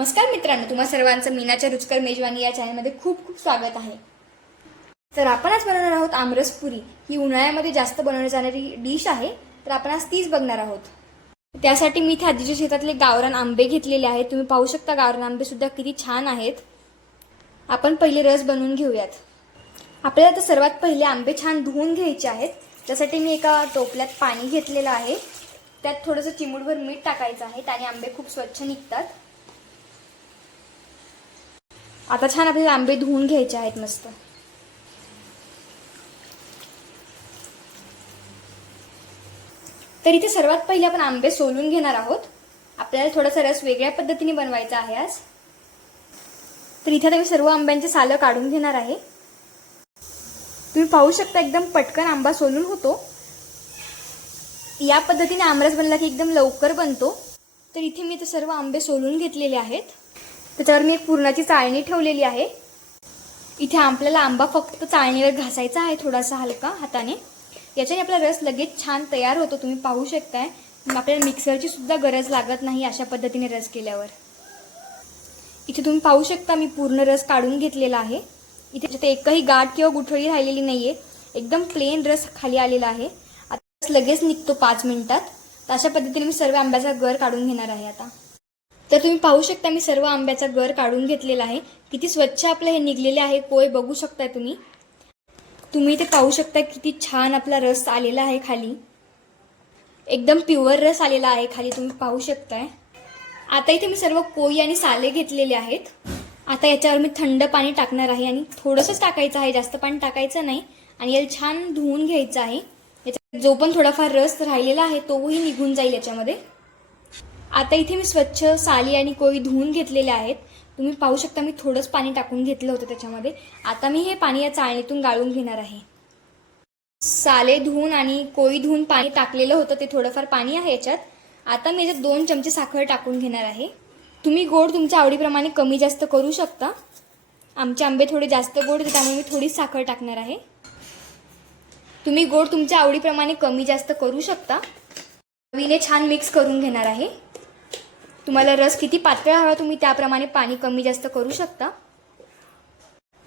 नमस्कार मित्रांनो, तुम्हा सर्वांचं मीनाच्या रुचकर मेजवानी या चॅनलमध्ये खूप खूप स्वागत आहे. तर आपण आज बनवणार आहोत आमरस पुरी. ही उन्हाळ्यामध्ये जास्त बनवली जाणारी डिश आहे. तर आपण आज तीच बघणार आहोत. त्यासाठी मी इथे आजीच्या शेतातले गावरान आंबे घेतलेले आहेत. तुम्ही पाहू शकता गावरान आंबे सुद्धा किती छान आहेत. आपण पहिले रस बनवून घेऊयात. आपल्याला तर सर्वात पहिले आंबे छान धुवून घ्यायचे आहेत. त्यासाठी मी एका टोपल्यात पाणी घेतलेलं आहे. त्यात थोडंसं चिमूटभर मीठ टाकायचं आहे. त्याने आंबे खूप स्वच्छ निघतात. आता छान आपल्याला आंबे धुवून घ्यायचे आहेत मस्त. तर इथे सर्वात पहिले आपण आंबे सोलून घेणार आहोत. आपल्याला थोडासा रस वेगळ्या पद्धतीने बनवायचा आहे आज. तर इथे आता मी सर्व आंब्यांचे सालं काढून घेणार आहे. तुम्ही पाहू शकता एकदम पटकन आंबा सोलून होतो. या पद्धतीने आमरस बनला की एकदम लवकर बनतो. तर इथे मी ते सर्व आंबे सोलून घेतलेले आहेत. त्याच्यावर मी एक पुरणाची चाळणी ठेवलेली आहे. इथे आपल्याला आंबा फक्त चाळणीवर घासायचा आहे थोडासा हलका हाताने. याच्याने आपला रस लगेच छान तयार होतो. तुम्ही पाहू शकताय. आपल्याला मिक्सरची सुद्धा गरज लागत नाही अशा पद्धतीने रस केल्यावर. इथे तुम्ही पाहू शकता मी पूर्ण रस काढून घेतलेला आहे. इथे एकही गाठ किंवा गुठळी राहिलेली नाहीये. एकदम प्लेन रस खाली आलेला आहे. आता लगेच निघतो 5 मिनिटात. तर अशा पद्धतीने मी सर्व आंब्याचा गर काढून घेणार आहे आता. तर तुम्ही पाहू शकता मी सर्व आंब्याचा गर काढून घेतलेला आहे. किती स्वच्छ आपलं हे निघलेले आहे. कोय बघू शकताय तुम्ही. तुम्ही इथे पाहू शकता किती छान आपला रस आलेला आहे खाली. एकदम प्युअर रस आलेला आहे खाली तुम्ही पाहू शकताय. आता इथे मी सर्व कोई आणि साले घेतलेले आहेत. आता याच्यावर मी थंड पाणी टाकणार आहे आणि थोडंसंच टाकायचं आहे, जास्त पाणी टाकायचं नाही. आणि याला छान धुवून घ्यायचं आहे. याच्यात जो पण थोडाफार रस राहिलेला आहे तोही निघून जाईल याच्यामध्ये. आता इथे मी स्वच्छ साली आणि कोई धुवून घेतलेले आहेत. तुम्ही पाहू शकता मी थोडंच पाणी टाकून घेतलं होतं त्याच्यामध्ये. आता मी हे पाणी या चाळणीतून गाळून घेणार आहे. साले धुवून आणि कोई धुवून पाणी टाकलेलं होतं ते थोडंफार पाणी आहे याच्यात. आता मी याच्यात 2 चमचे साखर टाकून घेणार आहे. तुम्ही गोड तुमच्या आवडीप्रमाणे कमी जास्त करू शकता. आमचे आंबे थोडे जास्त गोड आहेत त्यामुळे मी थोडीच साखर टाकणार आहे. तुम्ही गोड तुमच्या आवडीप्रमाणे कमी जास्त करू शकता. रवीने छान मिक्स करून घेणार आहे. तुम्हाला रस किती पातळ हवा तुम्ही त्याप्रमाणे पाणी कमी जास्त करू शकता.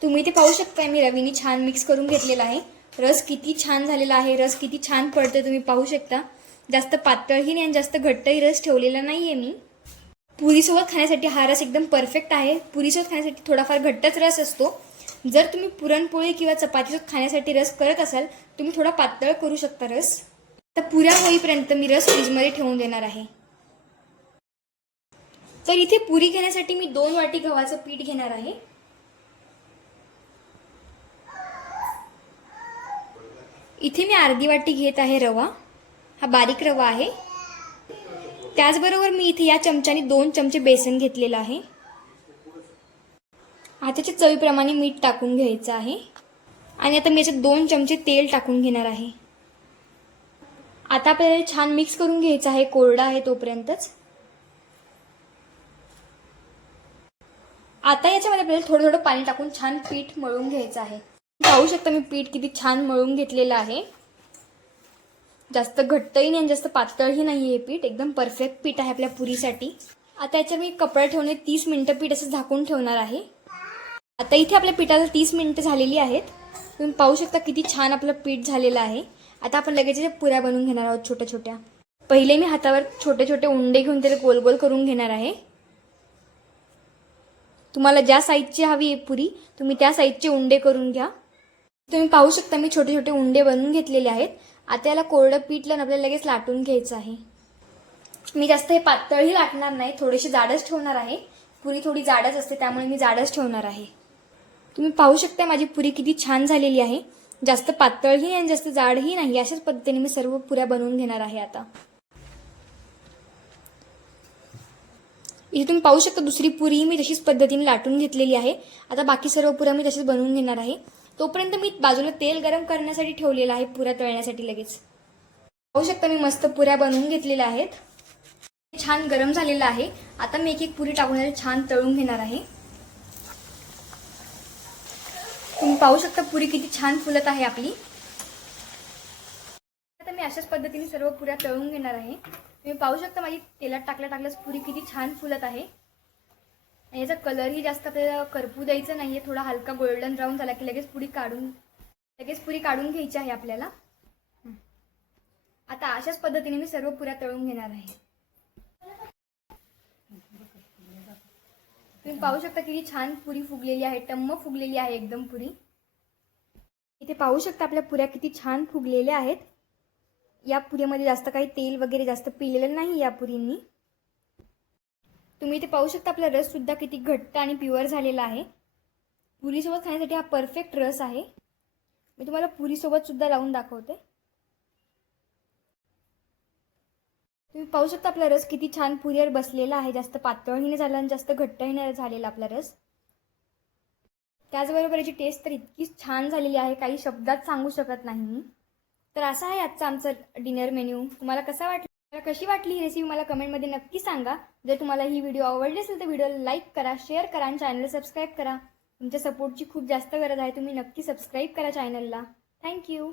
तुम्ही ते पाहू शकता मी रवीने छान मिक्स करून घेतलेला आहे. रस किती छान झालेला आहे. रस किती छान पडते तुम्ही पाहू शकता. जास्त पातळही नाही आणि जास्त घट्टही रस ठेवलेला नाहीये मी. पुरीसोबत खाण्यासाठी हा रस एकदम परफेक्ट आहे. पुरीसोबत खाण्यासाठी थोडाफार घट्टच रस असतो. जर तुम्ही पुरणपोळी किंवा चपातीसोबत खाण्यासाठी रस करत असाल तुम्ही थोडा पातळ करू शकता रस. तर पुऱ्या होईपर्यंत मी रस फ्रीजमध्ये ठेवून देणार आहे. तर इथे पुरी घेण्यासाठी मी 2 वाटी गव्हाचं पीठ घेणार आहे. इथे मी अर्धी वाटी घेत आहे रवा. हा बारीक रवा आहे. त्याचबरोबर मी इथे या चमच्याने 2 चमचे बेसन घेतलेलं आहे. त्याच्या चवीप्रमाणे मीठ टाकून घ्यायचं आहे. आणि आता मी याच्यात 2 चमचे तेल टाकून घेणार आहे. आता आपल्याला छान मिक्स करून घ्यायचं आहे. कोरडा आहे तोपर्यंतच. आता याच्यामध्ये आपल्याला थोडं थोडं पाणी टाकून छान पीठ मळून घ्यायचं आहे. पाहू शकता मी पीठ किती छान मळून घेतलेलं आहे. जास्त घट्टही नाही आणि जास्त पातळही नाही हे पीठ. एकदम परफेक्ट पीठ आहे आपल्या पुरीसाठी. आता याच्यावर मी कपडा ठेवून 30 मिनिटं पीठ असं झाकून ठेवणार आहे. आता इथे आपल्या पिठाला 30 मिनिटं झालेली आहेत. तुम्ही पाहू शकता किती छान आपलं पीठ झालेलं आहे. आता आपण लगेच पुऱ्या बनवून घेणार आहोत छोट्या छोट्या. पहिले मी हातावर छोटे छोटे उंडे घेऊन त्याला गोल गोल करून घेणार आहे. तुम्हाला ज्या साईजची हवी आहे पुरी तुम्ही त्या साईजचे उंडे करून घ्या. तुम्ही पाहू शकता मी छोटे छोटे उंडे बनवून घेतलेले आहेत. आता याला कोरडं पीठ लावून आपल्याला लगेच लाटून घ्यायचं आहे. मी जास्त हे पातळही लाटणार नाही, थोडीशी जाडच ठेवणार आहे. पुरी थोडी जाडच असते त्यामुळे मी जाडच ठेवणार आहे. तुम्ही पाहू शकता माझी पुरी किती छान झालेली आहे. जास्त पातळही नाही आणि जास्त जाडही नाही. अशाच पद्धतीने मी सर्व पुऱ्या बनवून घेणार आहे. आता इथे तुम्ही पाहू शकता दुसरी पुरी मी तशीच पद्धतीने लाटून घेतलेली आहे. आता बाकी सर्व पुऱ्या मी तशीच बनवून घेणार आहे. तोपर्यंत मी बाजूला तेल गरम करण्यासाठी ठेवलेलं आहे पुऱ्या तळण्यासाठी. लगेच पाहू शकता मी मस्त पुऱ्या बनवून घेतलेल्या आहेत. छान गरम झालेलं आहे. आता मी एक एक पुरी टाकून छान तळून घेणार आहे. तुम्ही पाहू शकता पुरी किती छान फुलत आहे आपली. आता मी अशाच पद्धतीने सर्व पुऱ्या तळून घेणार आहे. तुम्ही पाहू शकता माझी तेलात टाकल्याच पुरी किती छान फुलत आहे. याचा कलरही जास्त आपल्याला करपू द्यायचा नाही आहे. थोडा हलका गोल्डन ब्राऊन झाला की लगेच पुरी काढून घ्यायची आहे आपल्याला. आता अशाच पद्धतीने मी सर्व पुऱ्या तळून घेणार आहे. तुम्ही पाहू शकता किती छान पुरी फुगलेली आहे, टम्म फुगलेली आहे एकदम पुरी. इथे पाहू शकता आपल्या पुऱ्या किती छान फुगलेल्या आहेत. या पुरीमध्ये जास्त काही तेल वगैरे जास्त पिलेलं नाही या पुरींनी. तुम्ही इथे पाहू शकता आपला रस सुद्धा किती घट्ट आणि प्युअर झालेला आहे. पुरीसोबत खाण्यासाठी हा परफेक्ट रस आहे. मी तुम्हाला पुरीसोबत सुद्धा लावून दाखवते. तुम्ही पाहू शकता आपला रस किती छान पुरीवर बसलेला आहे. जास्त पातळही नाही झाला आणि जास्त घट्टही नाही झालेला आपला रस. त्याचबरोबर याची टेस्ट तर इतकी छान झालेली आहे, काही शब्दात सांगू शकत नाही मी. तर असा आहे आजचा आमचा डिनर मेन्यू. तुम्हाला कशी वाटली ही रेसिपी मला कमेंटमध्ये नक्की सांगा. जर तुम्हाला ही व्हिडिओ आवडली असेल तर व्हिडिओला लाईक करा, शेअर करा आणि चॅनलला सबस्क्राईब करा. तुमच्या सपोर्टची खूप जास्त गरज आहे. तुम्ही नक्की सबस्क्राईब करा चॅनलला. थँक्यू.